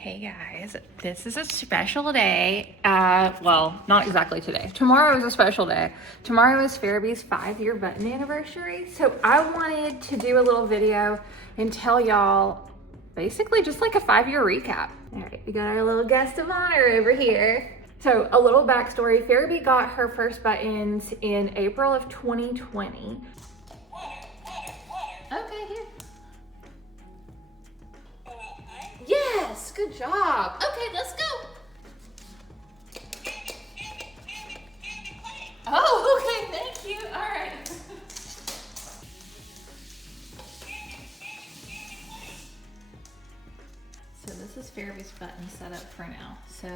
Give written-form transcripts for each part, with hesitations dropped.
Hey guys, this is a special day. Well, not exactly today. Tomorrow is a special day. Tomorrow is Pharaby's 5-year button anniversary. So I wanted to do a little video and tell y'all basically just like a 5-year recap. All right, we got our little guest of honor over here. So a little backstory, Pharaby got her first buttons in April of 2020. Okay, here. Yes, good job. Okay, let's go. Oh, okay, thank you. All right. So this is Pharaby's button set up for now. So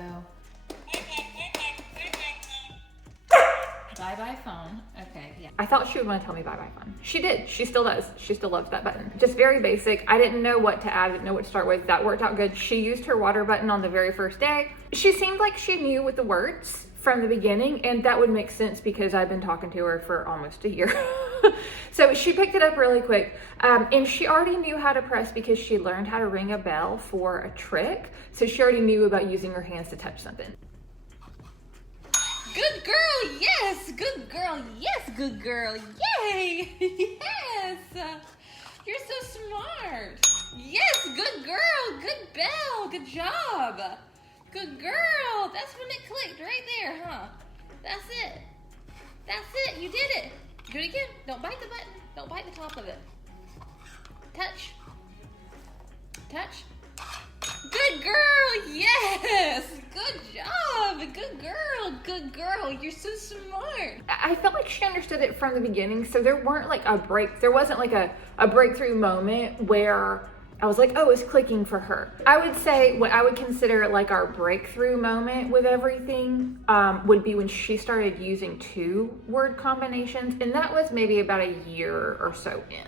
bye-bye phone. Okay, yeah. I thought she would want to tell me bye-bye phone. She did. She still does. She still loves that button. Just very basic. I didn't know what to add. I didn't know what to start with. That worked out good. She used her water button on the very first day. She seemed like she knew with the words from the beginning, and that would make sense because I've been talking to her for almost a year. So she picked it up really quick. And she already knew how to press because she learned how to ring a bell for a trick. So she already knew about using her hands to touch something. Good girl, yes! Good girl, yes! Good girl, yay! Yes! You're so smart! Yes, good girl! Good bell! Good job! Good girl! That's when it clicked right there, huh? That's it. That's it, you did it! Do it again. Don't bite the button. Don't bite the top of it. Touch. Touch. Good girl, yes! Good job, good girl, good girl. You're so smart. I felt like she understood it from the beginning, so there wasn't like a breakthrough moment where I was like, oh, it's clicking for her. I would say what I would consider like our breakthrough moment with everything would be when she started using 2 word combinations, and that was maybe about a year or so in.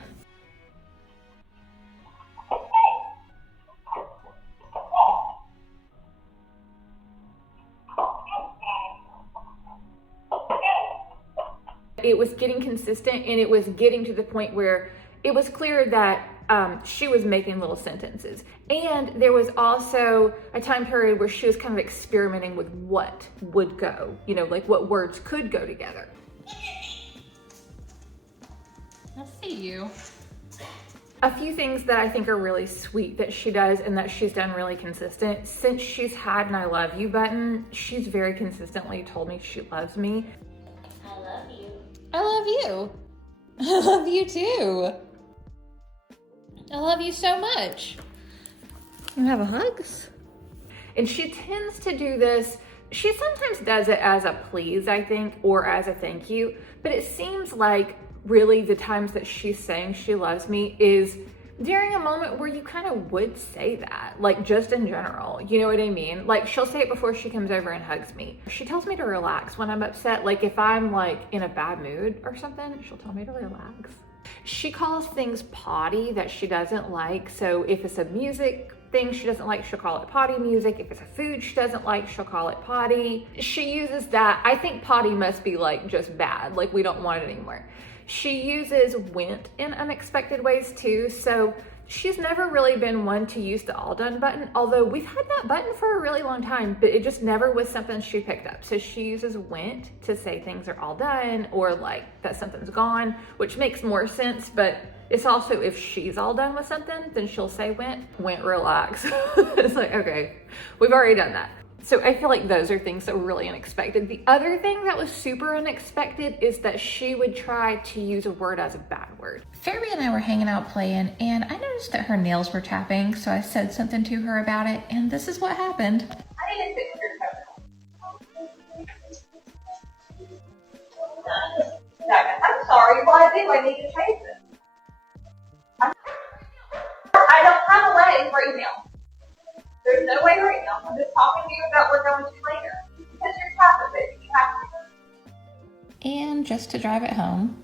It was getting consistent, and it was getting to the point where it was clear that she was making little sentences. And there was also a time period where she was kind of experimenting with what would go, like what words could go together. I see you. A few things that I think are really sweet that she does and that she's done really consistent. Since she's had an I love you button, she's very consistently told me she loves me. I love you. I love you. I love you too. I love you so much. You have hugs? And she tends to do this. She sometimes does it as a please, I think, or as a thank you. But it seems like really the times that she's saying she loves me is during a moment where you kind of would say that, like just in general, you know what I mean? Like she'll say it before she comes over and hugs me. She tells me to relax when I'm upset. Like if I'm like in a bad mood or something, she'll tell me to relax. She calls things potty that she doesn't like. So if it's a music thing she doesn't like, she'll call it potty music. If it's a food she doesn't like, she'll call it potty. She uses that. I think potty must be like just bad. Like we don't want it anymore. She uses went in unexpected ways too. So she's never really been one to use the all done button, although we've had that button for a really long time, but it just never was something she picked up. So she uses went to say things are all done or like that something's gone, which makes more sense, but it's also if she's all done with something, then she'll say went relax. It's like, okay, we've already done that. So I feel like those are things that were really unexpected. The other thing that was super unexpected is that she would try to use a word as a bad word. Pharaby and I were hanging out playing, and I noticed that her nails were tapping, so I said something to her about it, and this is what happened. I need to fix your toenails. No, I'm sorry, but I do. I need to change it. I don't have a way right now. There's no way right now. I'm just talking to you about what we're going to later. Because you're top of it. You have to. And just to drive it home,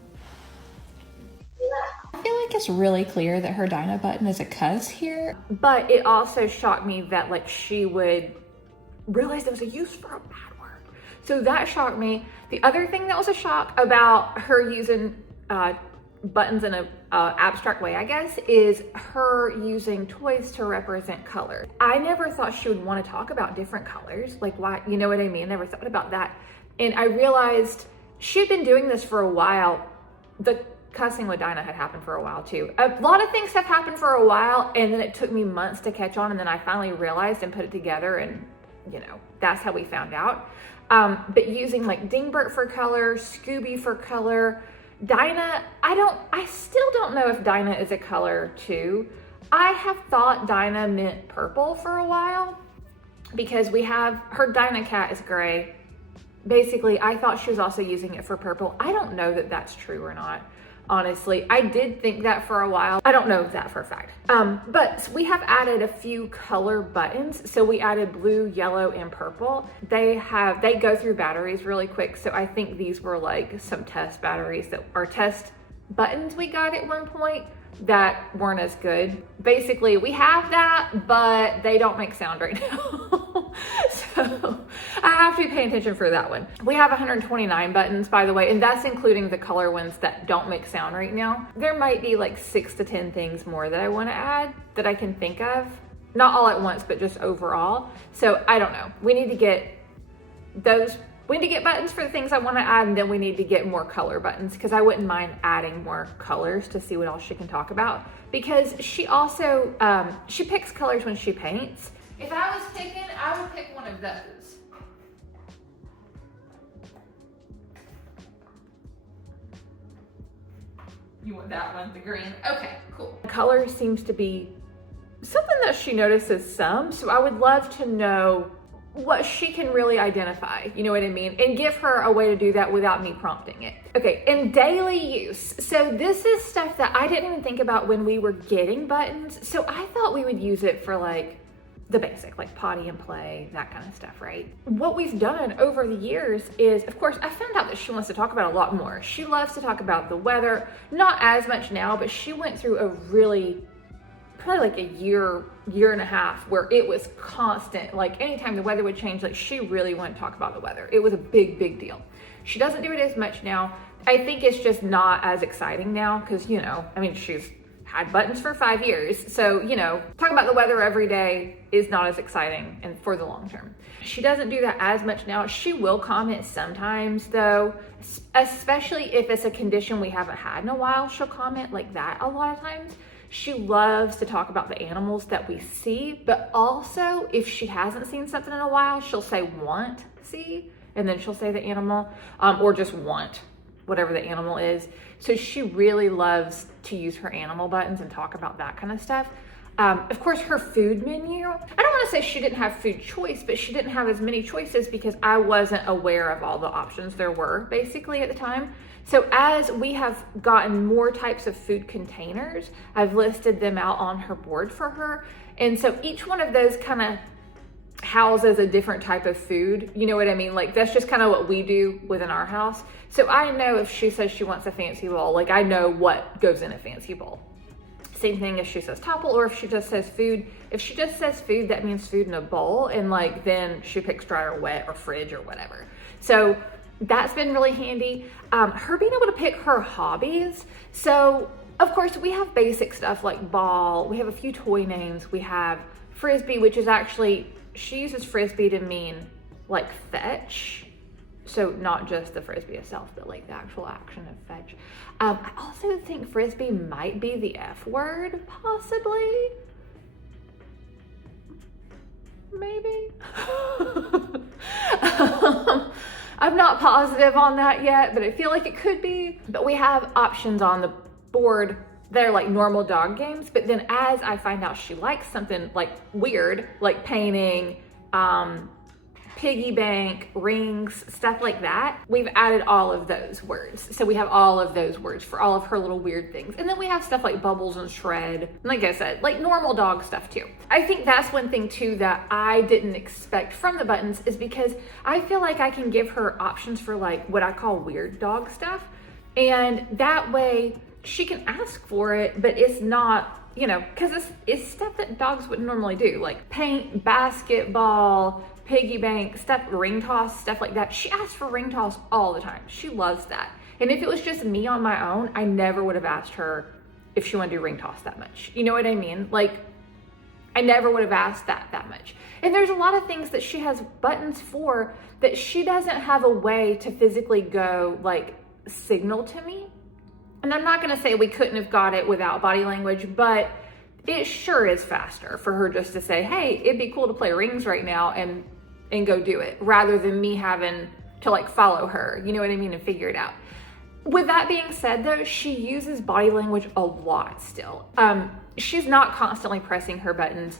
I feel like it's really clear that her dyno button is a cuss here. But it also shocked me that like she would realize there was a use for a bad word. So that shocked me. The other thing that was a shock about her using buttons in a abstract way, I guess, is her using toys to represent color. I never thought she would want to talk about different colors. Like, why, you know what I mean? Never thought about that. And I realized she'd been doing this for a while. The cussing with Dinah had happened for a while too. A lot of things have happened for a while, and then it took me months to catch on, and then I finally realized and put it together, and you know, that's how we found out. But using like Dingbert for color, Scooby for color, Dinah, I still don't know if Dinah is a color too. I have thought Dinah meant purple for a while because we have, her Dinah cat is gray. Basically, I thought she was also using it for purple. I don't know that that's true or not. Honestly, I did think that for a while. I don't know that for a fact. But we have added a few color buttons. So we added blue, yellow, and purple. They go through batteries really quick. So I think these were like some test batteries that are test buttons we got at one point that weren't as good. Basically, we have that, but they don't make sound right now. So I have to be paying attention for that one. We have 129 buttons, by the way, and that's including the color ones that don't make sound right now. There might be like 6 to 10 things more that I want to add that I can think of. Not all at once, but just overall. So I don't know. We need to get those. We need to get buttons for the things I want to add, and then we need to get more color buttons because I wouldn't mind adding more colors to see what else she can talk about. Because she also, she picks colors when she paints. If I was picking, I would pick one of those. You want that one, the green? Okay, cool. Color seems to be something that she notices some, so I would love to know what she can really identify, you know what I mean? And give her a way to do that without me prompting it. Okay, in daily use. So this is stuff that I didn't even think about when we were getting buttons. So I thought we would use it for like the basic, like potty and play, that kind of stuff, right? What we've done over the years is, of course, I found out that she wants to talk about a lot more. She loves to talk about the weather, not as much now, but she went through a really, probably like a year and a half where it was constant. Like anytime the weather would change, like she really wanted to talk about the weather. It was a big deal. She doesn't do it as much now. I think it's just not as exciting now because, you know, I mean, she's had buttons for 5 years. So, you know, talking about the weather every day is not as exciting and for the long term. She doesn't do that as much now. She will comment sometimes though, especially if it's a condition we haven't had in a while. She'll comment like that a lot of times. She loves to talk about the animals that we see, but also if she hasn't seen something in a while, she'll say want, see, and then she'll say the animal, or just want, whatever the animal is. So she really loves to use her animal buttons and talk about that kind of stuff. Of course, her food menu, I don't want to say she didn't have food choice, but she didn't have as many choices because I wasn't aware of all the options there were basically at the time. So as we have gotten more types of food containers, I've listed them out on her board for her. And so each one of those kind of houses a different type of food. You know what I mean? Like that's just kind of what we do within our house. So I know if she says she wants a fancy bowl, like I know what goes in a fancy bowl. Same thing if she says topple or if she just says food. If she just says food, that means food in a bowl. And like, then she picks dry or wet or fridge or whatever. So that's been really handy. Her being able to pick her hobbies. So of course we have basic stuff like ball. We have a few toy names. We have Frisbee, which is actually, she uses Frisbee to mean like fetch. So not just the Frisbee itself, but like the actual action of fetch. I also think Frisbee might be the F word, possibly. Maybe. I'm not positive on that yet, but I feel like it could be. But we have options on the board that are like normal dog games. But then as I find out she likes something like weird, like painting, piggy bank, rings, stuff like that, we've added all of those words. So we have all of those words for all of her little weird things. And then we have stuff like bubbles and shred. And like I said, like normal dog stuff too. I think that's one thing too that I didn't expect from the buttons is because I feel like I can give her options for like what I call weird dog stuff. And that way she can ask for it, but it's not, you know, because it's stuff that dogs wouldn't normally do, like paint, basketball, piggy bank, stuff, ring toss, stuff like that. She asks for ring toss all the time. She loves that. And if it was just me on my own, I never would have asked her if she wanted to do ring toss that much. You know what I mean? Like, I never would have asked that much. And there's a lot of things that she has buttons for that she doesn't have a way to physically go like signal to me. And I'm not gonna say we couldn't have got it without body language, but it sure is faster for her just to say, hey, it'd be cool to play rings right now and go do it, rather than me having to like follow her, you know what I mean, and figure it out. With that being said though, she uses body language a lot still. She's not constantly pressing her buttons.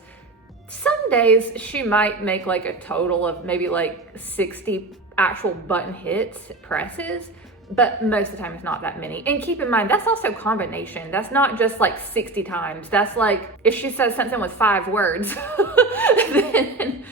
Some days she might make like a total of maybe like 60 actual button hits, presses, but most of the time it's not that many. And keep in mind, that's also combination. That's not just like 60 times. That's like, if she says something with 5 words, then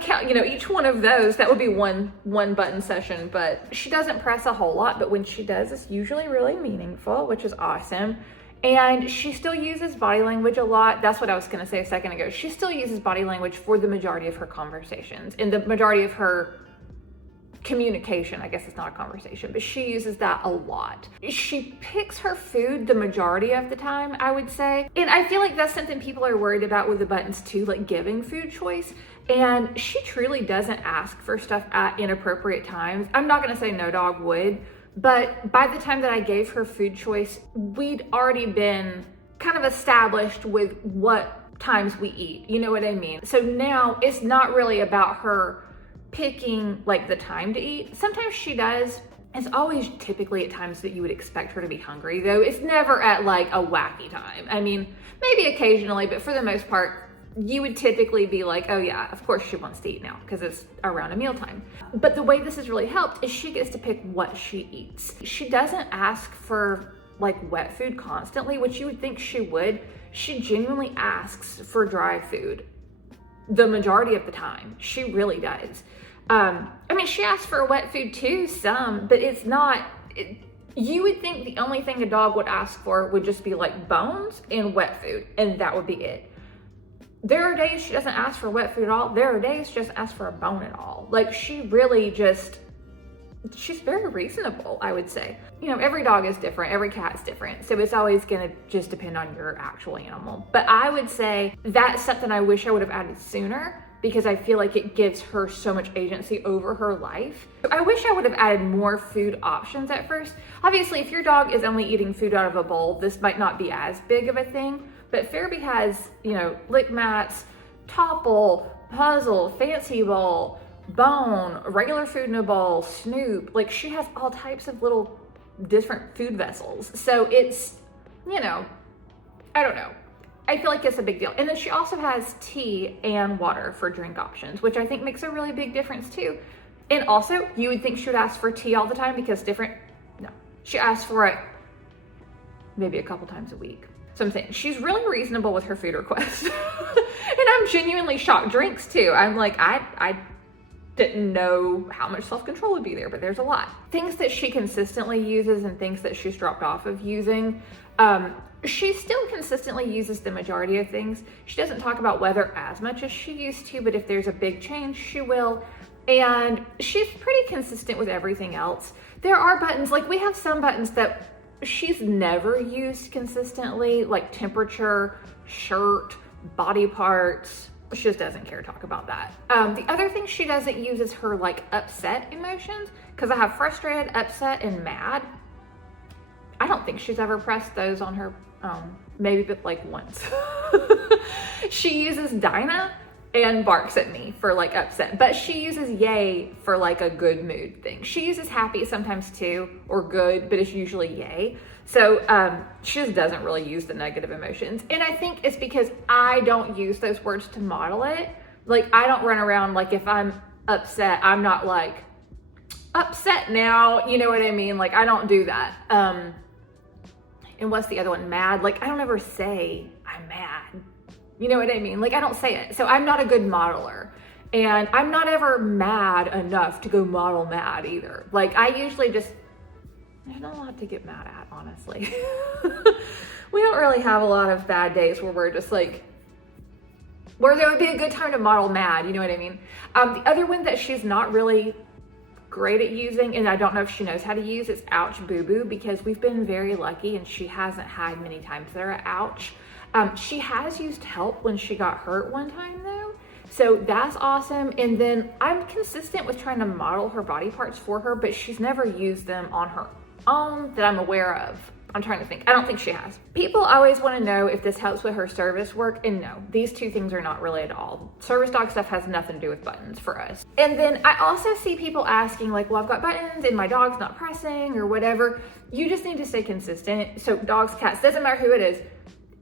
count, you know, each one of those, that would be one button session. But she doesn't press a whole lot, but when she does, it's usually really meaningful, which is awesome. And she still uses body language a lot. That's what I was gonna say a second ago. She still uses body language for the majority of her conversations and the majority of her communication. I guess it's not a conversation, but she uses that a lot. She picks her food the majority of the time, I would say. And I feel like that's something people are worried about with the buttons too, like giving food choice. And she truly doesn't ask for stuff at inappropriate times. I'm not gonna say no dog would, but by the time that I gave her food choice, we'd already been kind of established with what times we eat, you know what I mean? So now it's not really about her picking like the time to eat. Sometimes she does. It's always typically at times that you would expect her to be hungry though. It's never at like a wacky time. I mean, maybe occasionally, but for the most part, you would typically be like, oh yeah, of course she wants to eat now because it's around a mealtime. But the way this has really helped is she gets to pick what she eats. She doesn't ask for like wet food constantly, which you would think she would. She genuinely asks for dry food the majority of the time. She really does. I mean, she asks for wet food too, some, but it's not, you would think the only thing a dog would ask for would just be like bones and wet food, and that would be it. There are days she doesn't ask for wet food at all. There are days she doesn't ask for a bone at all. Like, she really just, she's very reasonable, I would say. You know, every dog is different, every cat is different, so it's always gonna just depend on your actual animal. But I would say that's something I wish I would have added sooner, because I feel like it gives her so much agency over her life. I wish I would have added more food options at first. Obviously, if your dog is only eating food out of a bowl, this might not be as big of a thing, but Pharaby has, you know, lick mats, topple, puzzle, fancy bowl, bone, regular food in a bowl, snoop. Like, she has all types of little different food vessels. So it's, you know, I don't know. I feel like it's a big deal. And then she also has tea and water for drink options, which I think makes a really big difference too. And also, you would think she would ask for tea all the time because no, she asks for it maybe a couple times a week. So I'm saying she's really reasonable with her food requests. And I'm genuinely shocked. Drinks too. I'm like, I didn't know how much self-control would be there, but there's a lot. Things that she consistently uses and things that she's dropped off of using. She still consistently uses the majority of things. She doesn't talk about weather as much as she used to, but if there's a big change, she will. And she's pretty consistent with everything else. There are buttons, like we have some buttons that she's never used consistently, like temperature, shirt, body parts. She just doesn't care to talk about that. The other thing she doesn't use is her like upset emotions, because I have frustrated, upset, and mad. I don't think she's ever pressed those on her own, maybe but like once. She uses Dinah and barks at me for like upset, but she uses yay for like a good mood thing. She uses happy sometimes too, or good, but it's usually yay. So she just doesn't really use the negative emotions. And I think it's because I don't use those words to model it. Like, I don't run around like, if I'm upset, I'm not like, upset now, you know what I mean? Like, I don't do that. And what's the other one? Mad. Like, I don't ever say I'm mad. You know what I mean? Like, I don't say it. So I'm not a good modeler. And I'm not ever mad enough to go model mad either. Like, I usually just, there's not a lot to get mad at, honestly. We don't really have a lot of bad days where we're just like, where there would be a good time to model mad, you know what I mean? The other one that she's not really great at using, and I don't know if she knows how to use, it's Ouch Boo Boo, because we've been very lucky and she hasn't had many times that are ouch. She has used help when she got hurt one time though, so that's awesome. And then I'm consistent with trying to model her body parts for her, but she's never used them on her own that I'm aware of. I'm trying to think. I don't think she has. People always want to know if this helps with her service work, and no, these two things are not related at all. Service dog stuff has nothing to do with buttons for us. And then I also see people asking like, well, I've got buttons and my dog's not pressing or whatever. You just need to stay consistent. So dogs, cats, doesn't matter who it is.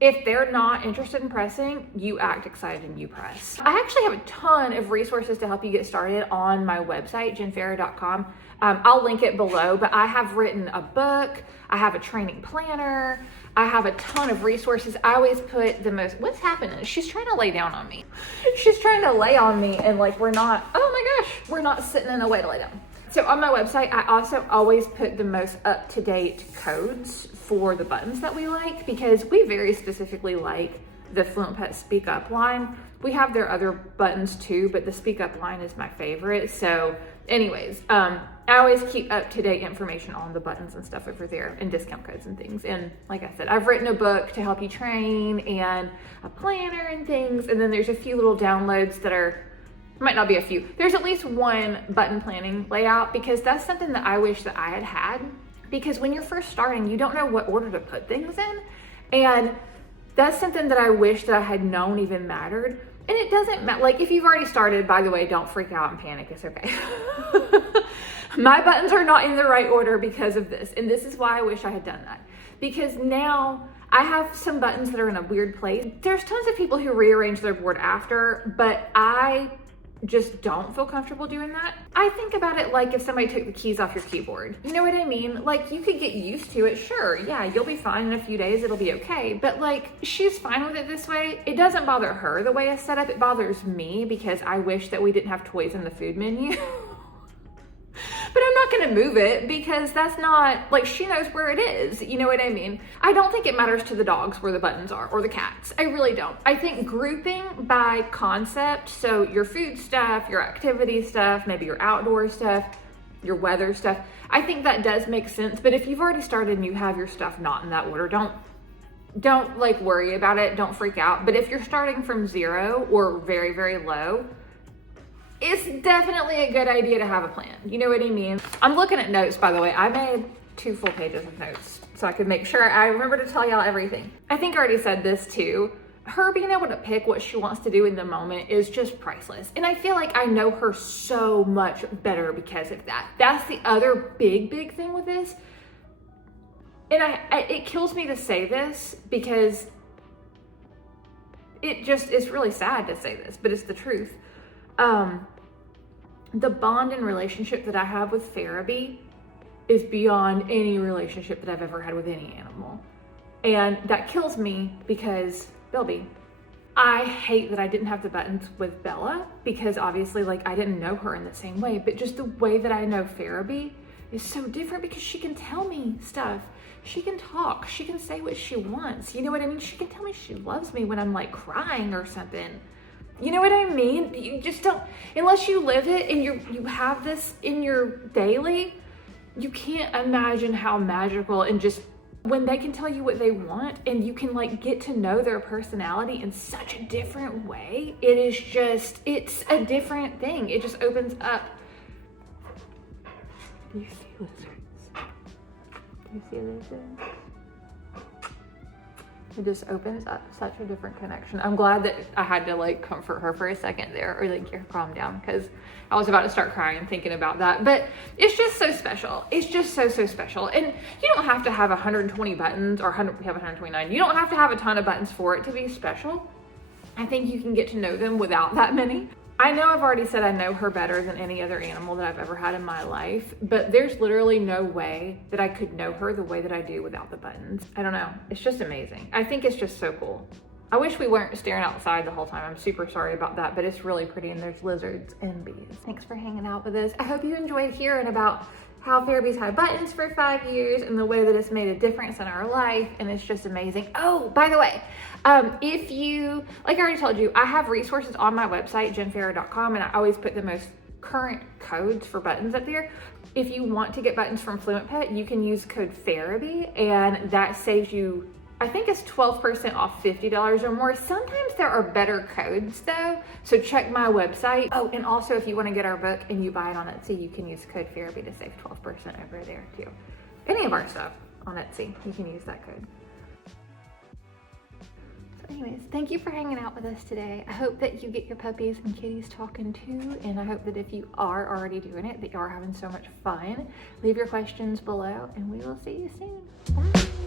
If they're not interested in pressing, you act excited and you press. I actually have a ton of resources to help you get started on my website, jenfarrow.com. I'll link it below, but I have written a book, I have a training planner, I have a ton of resources. I always put the most, what's happening? She's trying to lay down on me. She's trying to lay on me and like we're not, oh my gosh, we're not sitting in a way to lay down. So on my website, I also always put the most up-to-date codes for the buttons that we like, because we very specifically like the Fluent Pet Speak Up line. We have their other buttons too, but the Speak Up line is my favorite. So anyways, I always keep up-to-date information on the buttons and stuff over there and discount codes and things. And like I said, I've written a book to help you train and a planner and things. And then there's a few little downloads that are, might not be a few. There's at least one button planning layout, because that's something that I wish that I had had, because when you're first starting, you don't know what order to put things in. And that's something that I wish that I had known even mattered. And it doesn't matter, like if you've already started, by the way, don't freak out and panic, it's okay. My buttons are not in the right order because of this. And this is why I wish I had done that. Because now I have some buttons that are in a weird place. There's tons of people who rearrange their board after, but I just don't feel comfortable doing that. I think about it like if somebody took the keys off your keyboard. You know what I mean? Like you could get used to it, sure. Yeah, you'll be fine in a few days, it'll be okay. But like, she's fine with it this way. It doesn't bother her the way it's set up. It bothers me because I wish that we didn't have toys in the food menu. But I'm not gonna move it because that's not, like, she knows where it is, you know what I mean? I don't think it matters to the dogs where the buttons are, or the cats. I really don't. I think grouping by concept, so your food stuff, your activity stuff, maybe your outdoor stuff, your weather stuff, I think that does make sense. But if you've already started and you have your stuff not in that order, don't like worry about it, don't freak out. But if you're starting from 0 or very, very low, it's definitely a good idea to have a plan. You know what I mean? I'm looking at notes, by the way. I made 2 full pages of notes so I could make sure I remember to tell y'all everything. I think I already said this too. Her being able to pick what she wants to do in the moment is just priceless. And I feel like I know her so much better because of that. That's the other big thing with this. And it kills me to say this because it's really sad to say this, but it's the truth. The bond and relationship that I have with Pharaby is beyond any relationship that I've ever had with any animal. And that kills me because Belby. I hate that I didn't have the buttons with Bella because obviously like I didn't know her in the same way, but just the way that I know Pharaby is so different because she can tell me stuff. She can talk, she can say what she wants. You know what I mean? She can tell me she loves me when I'm like crying or something. You know what I mean? You just don't, unless you live it and you have this in your daily, you can't imagine how magical and just when they can tell you what they want and you can like get to know their personality in such a different way. It is just, it's a different thing. It just opens up. Do you see lizards? Do you see lizards? It just opens up such a different connection. I'm glad that I had to like comfort her for a second there, or like get her calm down, because I was about to start crying thinking about that. But it's just so special. It's just so special. And you don't have to have 120 buttons or 100, we have 129. You don't have to have a ton of buttons for it to be special. I think you can get to know them without that many. I know I've already said I know her better than any other animal that I've ever had in my life, but there's literally no way that I could know her the way that I do without the buttons. I don't know. It's just amazing. I think it's just so cool. I wish we weren't staring outside the whole time. I'm super sorry about that, but it's really pretty and there's lizards and bees. Thanks for hanging out with us. I hope you enjoyed hearing about how Pharaby's had buttons for 5 years and the way that it's made a difference in our life, and it's just amazing. Oh, by the way, if you, like I already told you, I have resources on my website, jenfarrow.com, and I always put the most current codes for buttons up there. If you want to get buttons from Fluent Pet, you can use code Pharaby, and that saves you, I think it's 12% off $50 or more. Sometimes there are better codes though, so check my website. Oh, and also if you want to get our book and you buy it on Etsy, you can use code Pharaby to save 12% over there too. Any of our stuff on Etsy, you can use that code. So anyways, thank you for hanging out with us today. I hope that you get your puppies and kitties talking too, and I hope that if you are already doing it, that you are having so much fun. Leave your questions below, and we will see you soon. Bye.